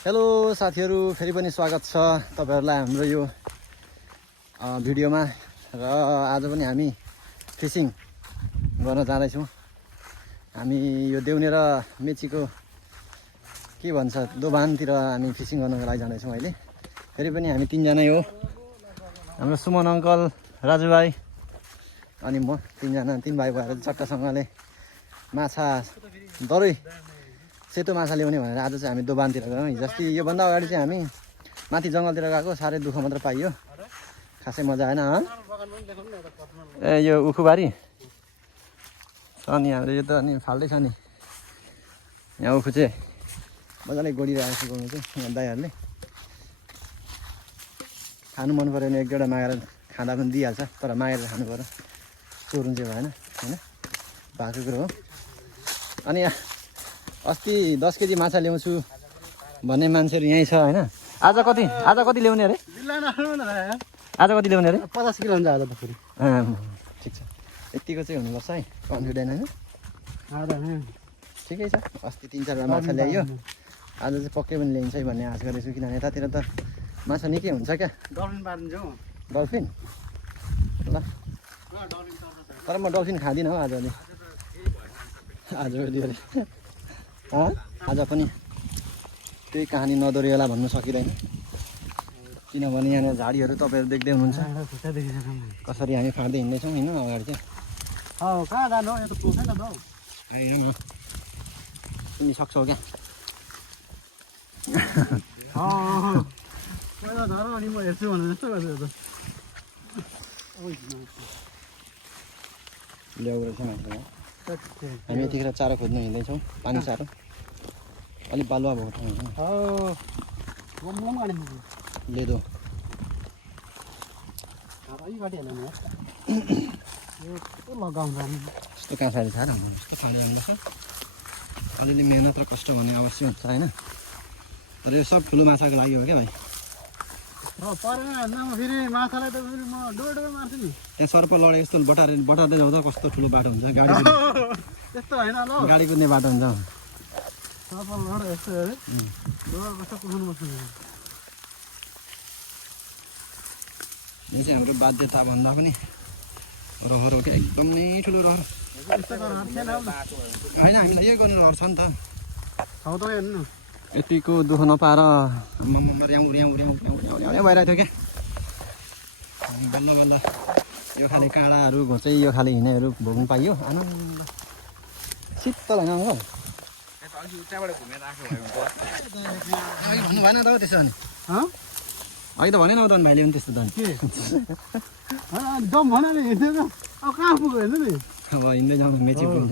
Hello साथीहरू, फेरि पनि स्वागत छ तपाईहरुलाई हाम्रो यो भिडियोमा। र आज पनि हामी फिसिङ गर्न जाँदैछौँ। हामी यो देउने र मेचीको के भन्छ दोभानतिर हामी फिसिङ गर्नको लागि जाँदैछौँ। अहिले फेरि पनि हामी तीनजना हो, हाम्रो सुमन अङ्कल, राजु भाइ अनि म, तीन भाइ भएर चट्टासँगले माछा दरै सेतो माछा ल्याउने भनेर आज चाहिँ हामी दोभानतिर गयौँ। हिजो अस्ति योभन्दा अगाडि चाहिँ हामी माथि जङ्गलतिर गएको, साह्रै दुःख मात्र पाइयो, खासै मजा आएन। ए यो उखुबारी छ नि हाम्रो, यो त अनि फाल्टै छ नि यहाँ। उखु चाहिँ मजाले गोडिरहेको छ गाउनु चाहिँ दाइहरूले। खानु मन पऱ्यो भने एक दुईवटा मागेर खाँदा पनि दिइहाल्छ, तर मागेर खानु पऱ्यो, चोरुन चाहिँ भएन होइन, भएको कुरो हो। अनि अस्ति 10 केजी माछा ल्याउँछु भन्ने मान्छेहरू यहीँ छ होइन। आज कति ल्याउने अरे? आज कति ल्याउने अरे? 50 किलो हुन्छ आज त फेरि। ठिक छ, यतिको चाहिँ हुनुपर्छ है, कन्फिडेन्ट होइन। ठिकै छ, अस्ति 3-4 माछा ल्याइयो, आज चाहिँ पक्कै पनि ल्याइन्छ है भन्ने आश गरेछु। किनभने यतातिर त माछा निकै हुन्छ क्या। डल्फिन पारिदिन्छौ? डल्फिन ल, तर म डल्फिन खाँदिनँ हौ आजभोलि अरे। आज पनि त्यही कहानी नदोहोरिएला भन्नु सकिँदैन, किनभने यहाँनिर झाडीहरू तपाईँहरू देख्दै हुनुहुन्छ कसरी हामी फाड्दै हिँड्दैछौँ होइन। अगाडि चाहिँ कहाँ जानु? यो त पोखै न त। होइन तिमी सक्छौ क्या। पहिला धर अनि म हेर्छु भने जस्तो गर्छु त। ल्याउ रहेछ मान्छे। हामी यतिखेर चारो खोज्नु हिँड्दैछौँ, पानी चारो, अलिक बालुवा भएको ठाउँ होइन। लेदो यस्तो काँसाले छ र यस्तो खाँदै आउनुपर्छ। अलिअलि मेहनत र कष्ट भन्ने अवश्य हुन्छ होइन। तर यो सब ठुलो माछाको लागि हो क्या भाइ। फेरि माछालाई त फेरि म डोडो मार्छु नि। त्यहाँ सर्प लडेको जस्तो बटार्दै जाउँदा कस्तो ठुलो बाटो हुन्छ, गाडी त्यस्तो होइन ल, गाडी कुद्ने बाटो हुन्छ। सर्प लड यस्तो अरे डोडो कस्तो कुदाउनुपर्छ। यो चाहिँ हाम्रो बाध्यता भन्दा पनि रहर हो क्या, एकदमै ठुलो रहर होइन। हामीलाई यही गर्नु रहर छ नि त। यतिको दुःख नपाएर भइरहेको थियो क्या। बल्ल बल्ल यो खाले काँडाहरू घोचै यो खाले हिँडेहरू भोग्नु पाइयो, आनन्द शीतल होइन अङ्कल? भन्नु भएन त त्यसो भने, अघि त भनेन हौ त भाइले पनि त्यस्तो त दम भनेर हिँड्दैन। अब कहाँ पुग्यो हेर्नु नि, अब हिँड्दै जाउँ मेची पुग्छ।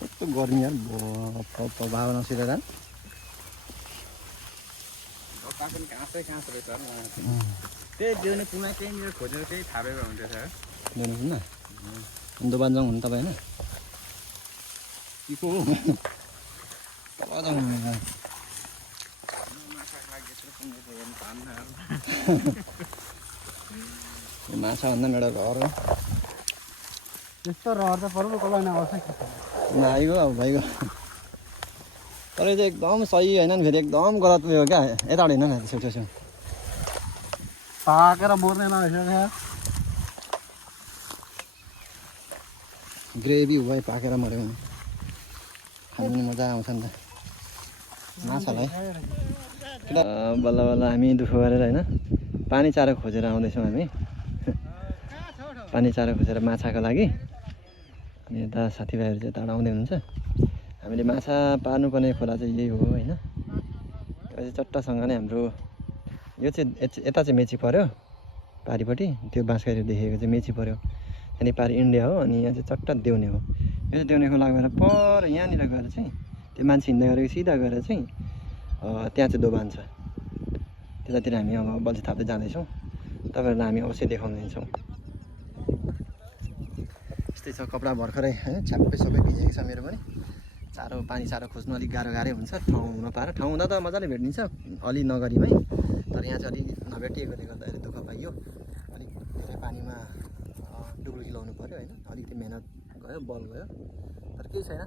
कस्तो गर्मी यार, भावना सिधै त्यही देउने कुना त्यहीँनिर खोजेर त्यही थापेको हुन्थ्यो सर। देउन सुन्न दोबान जाउँ हुनु तपाईँ होइन? के को हो तब जाउँ माछा भन्दा मेरो घर हो। त्यस्तो रहर त पर्व कसलाई नआउँछ भाइको अब भाइको, तर यो चाहिँ एकदम सही होइन नि, फेरि एकदम गलत उयो क्या। यताबाट हिँड्न न छेउ पाकेर मर्ने नभइसक्यो। ग्रेभी भयो पाकेर मऱ्यो भने खानु पनि मजा आउँछ नि त माछालाई। बल्ल बल्ल हामी दुःख गरेर होइन पानी चारो खोजेर आउँदैछौँ हामी, पानी चारो खोजेर माछाको लागि। अनि यता साथीभाइहरू चाहिँ यताबाट आउँदै हुनुहुन्छ। हामीले माछा पार्नुपर्ने खोला चाहिँ यही हो होइन। यो चाहिँ चट्टासँग नै हाम्रो, यो चाहिँ यता चाहिँ मेची पऱ्यो पारिपट्टि, त्यो बाँसकारीहरू देखेको चाहिँ मेची पऱ्यो, त्यहाँदेखि पारि इन्डिया हो। अनि यहाँ चाहिँ चट्टा देउने हो। यो चाहिँ देउने खोला गएर पर यहाँनिर गएर चाहिँ त्यो मान्छे हिँड्दै गरेको सिधा गएर चाहिँ त्यहाँ चाहिँ दोभान छ, त्यतातिर हामी अब बल्छी थाप्दै जाँदैछौँ। तपाईँहरूलाई हामी अवश्य देखाउँदैछौँ। यस्तै छ, कपडा भर्खरै होइन छ्याप्पै सबै भिजेको छ मेरो पनि। पानी चारो खोज्नु अलिक गाह्रो हुन्छ, ठाउँ हुन पाएर। ठाउँ हुँदा त मजाले भेटिन्छ अलि नगरीमै, तर यहाँ चाहिँ अलिक नभेटिएकोले गर्दाखेरि दुःख पाइयो। अलिक धेरै पानीमा डुब्की लाउनु पऱ्यो होइन, अलिकति मेहनत गयो, बल गयो, तर केही छैन,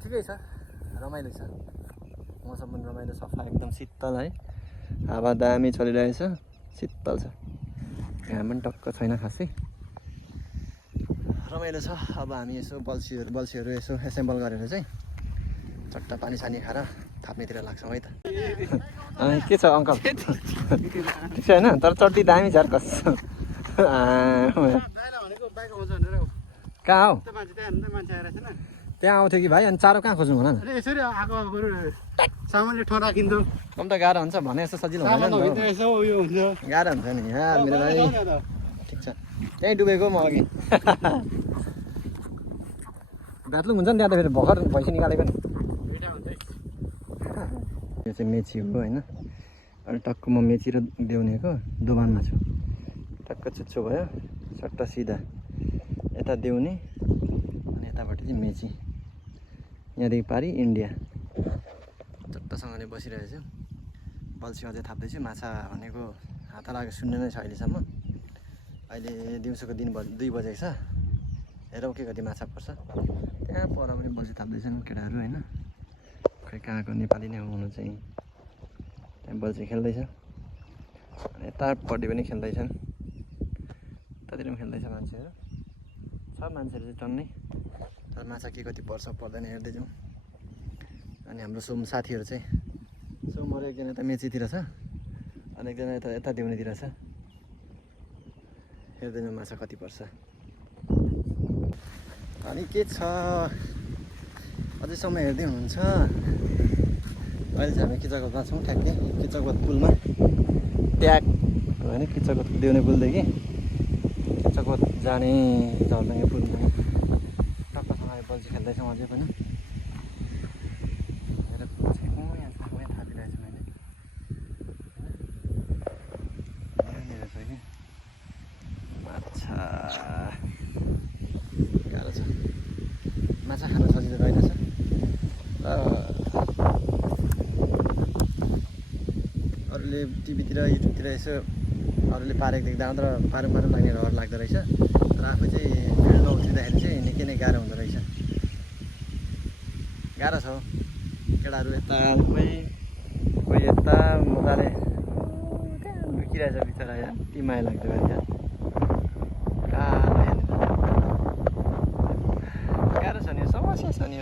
ठिकै छ, रमाइलो छ। मौसम पनि रमाइलो, सफा एकदम शीतल है, हावा दामी चलिरहेछ, शीतल छ, घाम पनि टक्क छैन खासै, रमाइलो छ। अब हामी यसो बल्छीहरू यसो एसेम्बल गरेर चाहिँ चट्टा पानी सानी खाएर थाप्नेतिर लाग्छौँ है त। के छ अङ्कल, ठिक छ होइन? तर चट्टी दामी छ यार, कस्तो भनेको बाइक आउँछ भनेर कहाँ हौ? त्यो मान्छे त्यहाँ मान्छे आएर छैन त्यहाँ आउँथ्यो कि भाइ? अनि चारो कहाँ खोज्नु भन न? अरे यसरी आएको सामानले ठो राखिन्थ्यो, कम त गाह्रो हुन्छ भने जस्तो सजिलो हुँदैन नि त। यसो उयो हुन्छ। गाह्रो हुन्छ नि यहाँ मेरो भाइ। ठिक छ, त्यहीँ डुबेको म अघि। भ्यात्लुङ हुन्छ नि त्यहाँ त, फेरि भर्खर भैँसी निकालेको नि। यो चाहिँ मेची हो होइन, अनि टक्क म मेची र देउनेको दोभानमा छु। टक्क चुच्चो भयो, सट्टा सिधा यता देउने, अनि यतापट्टि चाहिँ मेची, यहाँदेखि पारि इन्डिया। चट्टसँगले बसिरहेको छु, बल्छी अझै थाप्दैछु। माछा भनेको हात लागेको सुन्ने नै छ अहिलेसम्म। अहिले दिउँसोको 2 बजेको छ, हेरौँ के कति माछा पर्छ। त्यहाँ पर पनि बल्छी थाप्दैछन् केटाहरू होइन, खै कहाँको नेपाली नै हुनु चाहिँ। त्यहाँ बल्छी खेल्दैछ, अनि यतापट्टि पनि खेल्दैछन्, यतातिर पनि खेल्दैछ मान्छेहरू, छ मान्छेहरू चाहिँ टन्नै। तर माछा के कति पर्छ पर्दैन हेर्दै जाउँ। अनि हाम्रो सोम साथीहरू चाहिँ, सोमहरू एकजना यता मेचीतिर छ, अनि एकजना यता देउनेतिर छ, हेर्दै जाउँ माछा कति पर्छ। अनि के छ अझैसम्म हेर्दै हुनुहुन्छ? अहिले चाहिँ हामी किचकवतमा छौँ, ठ्याक्कै किचकवत पुलमा, ट्याग होइन किचकवत देउने पुलदेखि किचकवत जाने झर्लङ्गे पुलमा टक्कसँग बल्छी खेल्दैछौँ अझै पनि। हेर यहाँ थापिरहेको छु मैले, यहाँनिर छ कि माछा, गाह्रो छ, माछा खान सजिलो रहेनछ। र अरूले टिभीतिर युट्युबतिर यसो अरूले पारेको देख्दा मात्र पारौँ लाग्ने रहर लाग्दो रहेछ, तर आफै चाहिँ फिल्डमा उत्रिँदाखेरि चाहिँ निकै नै गाह्रो हुँदो रहेछ। गाह्रो छ हौ, केटाहरू यता कोही यता मजाले लुकिरहेछ बिचरा यार, यति माया लाग्दो यार, गाह्रो छ नि, समस्या छ नि।